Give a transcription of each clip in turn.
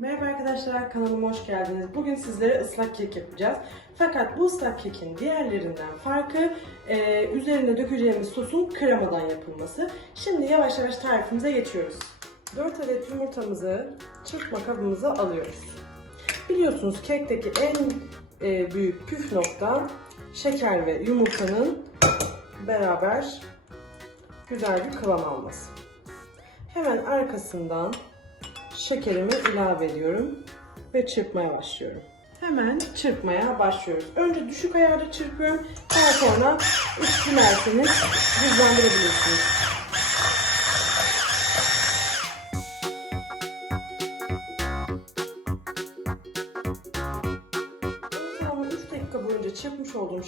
Merhaba arkadaşlar, kanalıma hoş geldiniz. Bugün sizlere ıslak kek yapacağız. Fakat bu ıslak kekin diğerlerinden farkı e, üzerine dökeceğimiz sosun kremadan yapılması. Şimdi yavaş yavaş tarifimize geçiyoruz. 4 adet yumurtamızı çırpma kabımıza alıyoruz. Biliyorsunuz kekteki en e, büyük püf nokta şeker ve yumurtanın beraber güzel bir kıvam alması. Hemen arkasından şekerimi ilave ediyorum ve çırpmaya başlıyorum. Hemen çırpmaya başlıyoruz. Önce düşük ayarda çırpıyorum. Daha sonra üç dilerseniz hızlandırabilirsiniz.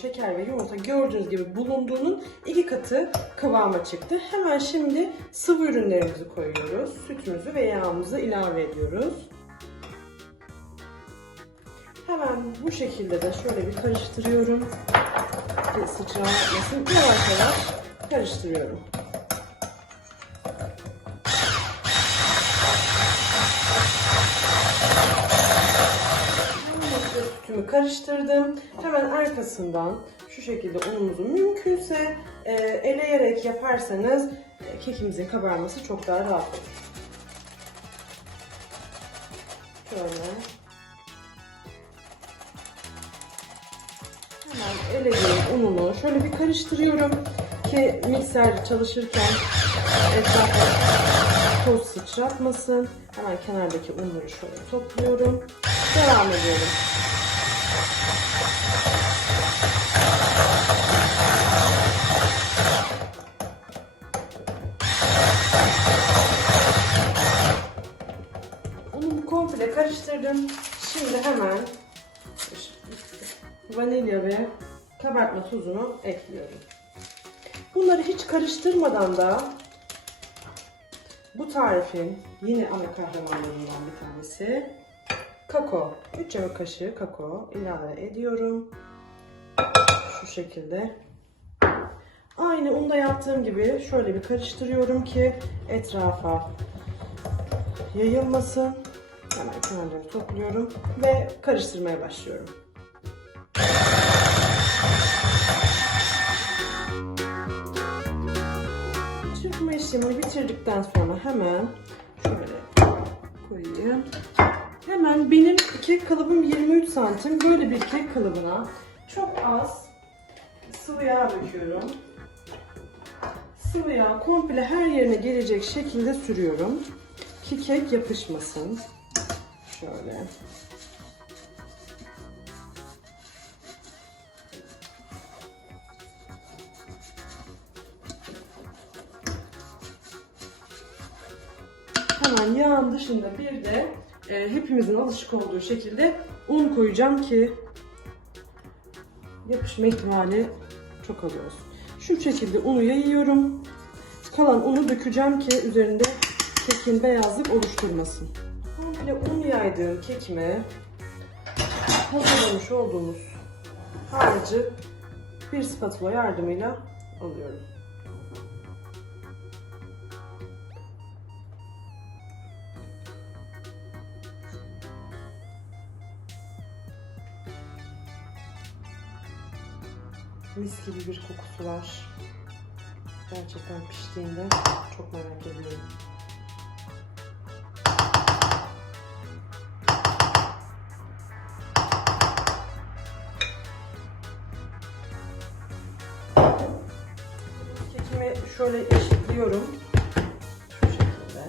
Şeker ve yumurta gördüğünüz gibi bulunduğunun iki katı kıvama çıktı. Hemen şimdi sıvı ürünlerimizi koyuyoruz. Sütümüzü ve yağımızı ilave ediyoruz. Hemen bu şekilde de şöyle bir karıştırıyorum. Sıçramasın. Yavaş yavaş karıştırıyorum. Sütümü karıştırdım. Hemen arkasından şu şekilde unumuzu mümkünse e, eleyerek yaparsanız e, kekimizin kabarması çok daha rahat olur. Şöyle. Hemen elediğim ununu şöyle bir karıştırıyorum ki mikser çalışırken etrafa toz sıçratmasın. Hemen kenardaki unları şöyle topluyorum. Devam ediyorum. Karıştırdım. Şimdi hemen vanilya ve kabartma tuzunu ekliyorum. Bunları hiç karıştırmadan da bu tarifin yine ana kahramanlarından bir tanesi kakao. 3 yemek kaşığı kakao ilave ediyorum. Şu şekilde. Aynı unda yaptığım gibi şöyle bir karıştırıyorum ki etrafa yayılmasın. Hemen kenarları topluyorum ve karıştırmaya başlıyorum. Çırpma işlemini bitirdikten sonra hemen şöyle koyayım. Hemen benim kek kalıbım 23 santim. Böyle bir kek kalıbına çok az sıvı yağ döküyorum. Sıvı yağ komple her yerine gelecek şekilde sürüyorum. Ki kek yapışmasın. Şöyle. Hemen yağın dışında bir de e, hepimizin alışık olduğu şekilde un koyacağım ki yapışma ihtimali çok az olsun. Şu şekilde unu yayıyorum. Kalan unu dökeceğim ki üzerinde kekin beyazlık oluşturmasın. Komple un yaydığım kekime hazırlamış olduğumuz harcı bir spatula yardımıyla alıyorum. Mis gibi bir kokusu var. Gerçekten piştiğinde çok merak ediyorum. Şöyle eşitliyorum. Şu şekilde.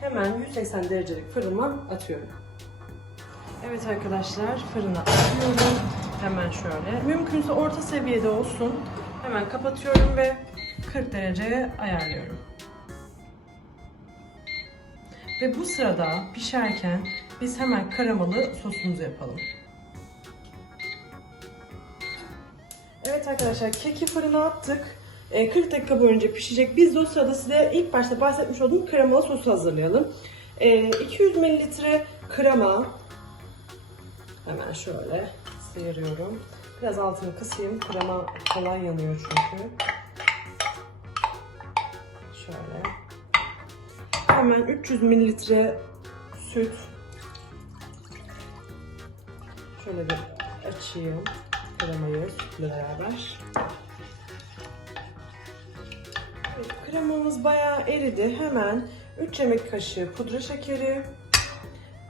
Hemen 180 derecelik fırına atıyorum. Evet arkadaşlar fırına atıyorum. Hemen şöyle. Mümkünse orta seviyede olsun. Hemen kapatıyorum ve 40 dereceye ayarlıyorum. Ve bu sırada pişerken biz hemen kremalı sosumuzu yapalım. Evet arkadaşlar keki fırına attık. E, 40 dakika boyunca pişecek. Biz de o sırada size ilk başta bahsetmiş olduğum kremalı sosu hazırlayalım. E, 200 mililitre krema, Hemen şöyle sıyırıyorum. Biraz altını kısayım. Krema kolay yanıyor çünkü. Şöyle. Hemen 300 mililitre süt. Şöyle bir açayım kremayı beraber. Evet, kremamız bayağı eridi. Hemen 3 yemek kaşığı pudra şekeri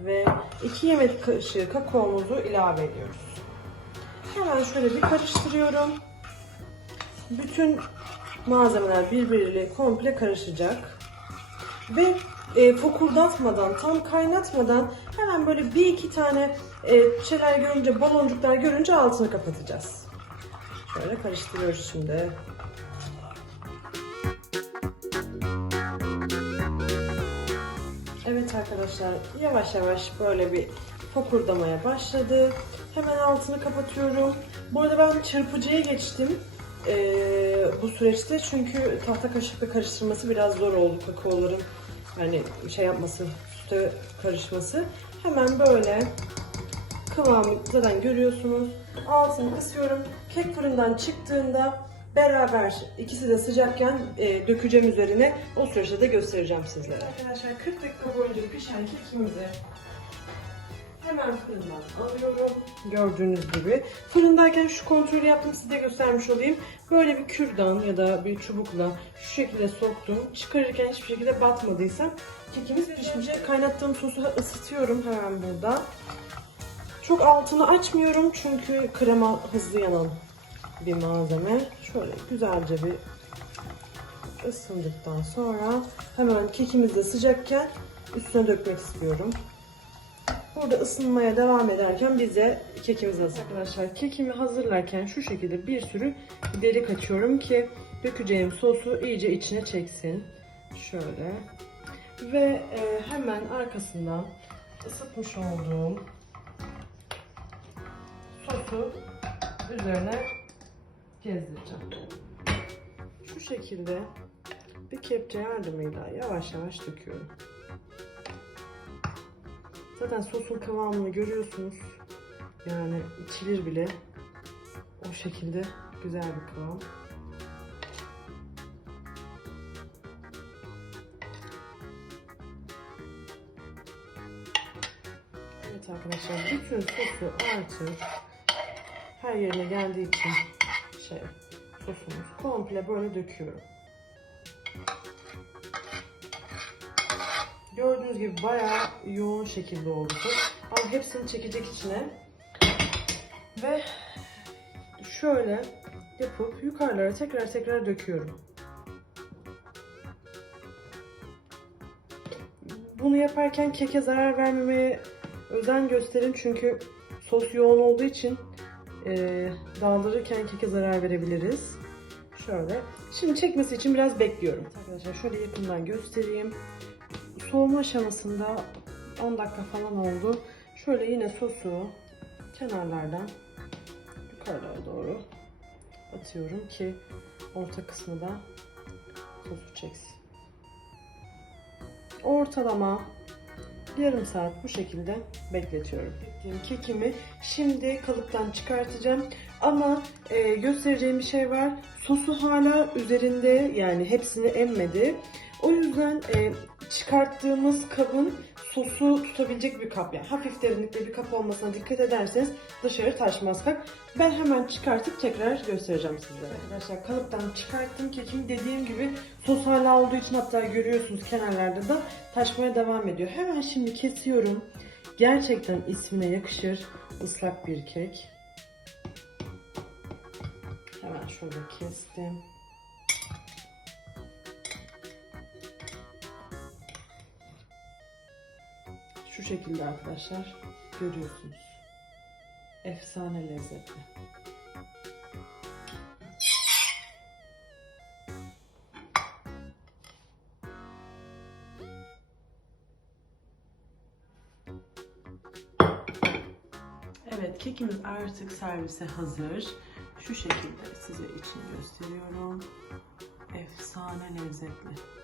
ve 2 yemek kaşığı kakaomuzu ilave ediyoruz. Hemen şöyle bir karıştırıyorum. Bütün malzemeler birbiriyle komple karışacak. Ve e, fokurdatmadan, tam kaynatmadan hemen böyle bir iki tane e, şeyler görünce, baloncuklar görünce altını kapatacağız. Şöyle karıştırıyoruz şimdi. Evet arkadaşlar yavaş yavaş böyle bir fokurdamaya başladı. Hemen altını kapatıyorum. Bu arada ben çırpıcıya geçtim ee, bu süreçte çünkü tahta kaşıkla karıştırması biraz zor oldu kakaoların yani şey yapması, süte karışması. Hemen böyle kıvamı zaten görüyorsunuz. Altını kısıyorum. Kek fırından çıktığında beraber ikisi de sıcakken e, dökeceğim üzerine. O süreçte de göstereceğim sizlere. Arkadaşlar 40 dakika boyunca pişen kekimizi hemen fırından alıyorum. Gördüğünüz gibi. Fırındayken şu kontrolü yaptım size göstermiş olayım. Böyle bir kürdan ya da bir çubukla şu şekilde soktum. Çıkarırken hiçbir şekilde batmadıysa kekimiz pişmiş. Kaynattığım sosu ısıtıyorum hemen burada. Çok altını açmıyorum çünkü krema hızlı yanan bir malzeme. Şöyle güzelce bir ısındıktan sonra hemen kekimiz de sıcakken üstüne dökmek istiyorum. Burada ısınmaya devam ederken bize kekimiz hazır. Arkadaşlar kekimi hazırlarken şu şekilde bir sürü delik açıyorum ki dökeceğim sosu iyice içine çeksin. Şöyle. Ve e, hemen arkasından ısıtmış olduğum sosu üzerine gezdireceğim. Şu şekilde bir kepçe yardımıyla yavaş yavaş döküyorum. Zaten sosun kıvamını görüyorsunuz. Yani içilir bile. O şekilde güzel bir kıvam. Evet arkadaşlar bütün sosu artık her yerine geldiği için şey sosumuz komple böyle döküyorum. Gördüğünüz gibi bayağı yoğun şekilde oldu. Ama hepsini çekecek içine. Ve şöyle yapıp yukarılara tekrar tekrar döküyorum. Bunu yaparken keke zarar vermemeye özen gösterin çünkü sos yoğun olduğu için e, daldırırken keke zarar verebiliriz. Şöyle. Şimdi çekmesi için biraz bekliyorum. Arkadaşlar şöyle yakından göstereyim. Soğuma aşamasında 10 dakika falan oldu. Şöyle yine sosu kenarlardan yukarılara doğru atıyorum ki orta kısmı da sosu çeksin. Ortalama yarım saat bu şekilde bekletiyorum. Kekimi şimdi kalıptan çıkartacağım. Ama e, göstereceğim bir şey var. Sosu hala üzerinde yani hepsini emmedi. O yüzden e, çıkarttığımız kabın sosu tutabilecek bir kap yani hafif derinlikte bir kap olmasına dikkat ederseniz dışarı taşmaz kap. Ben hemen çıkartıp tekrar göstereceğim sizlere. Arkadaşlar kalıptan çıkarttım kekimi dediğim gibi sos hala olduğu için hatta görüyorsunuz kenarlarda da taşmaya devam ediyor. Hemen şimdi kesiyorum. Gerçekten ismine yakışır ıslak bir kek. Hemen şöyle kestim. Şu şekilde arkadaşlar görüyorsunuz. Efsane lezzetli. Evet kekimiz artık servise hazır. Şu şekilde size için gösteriyorum. Efsane lezzetli.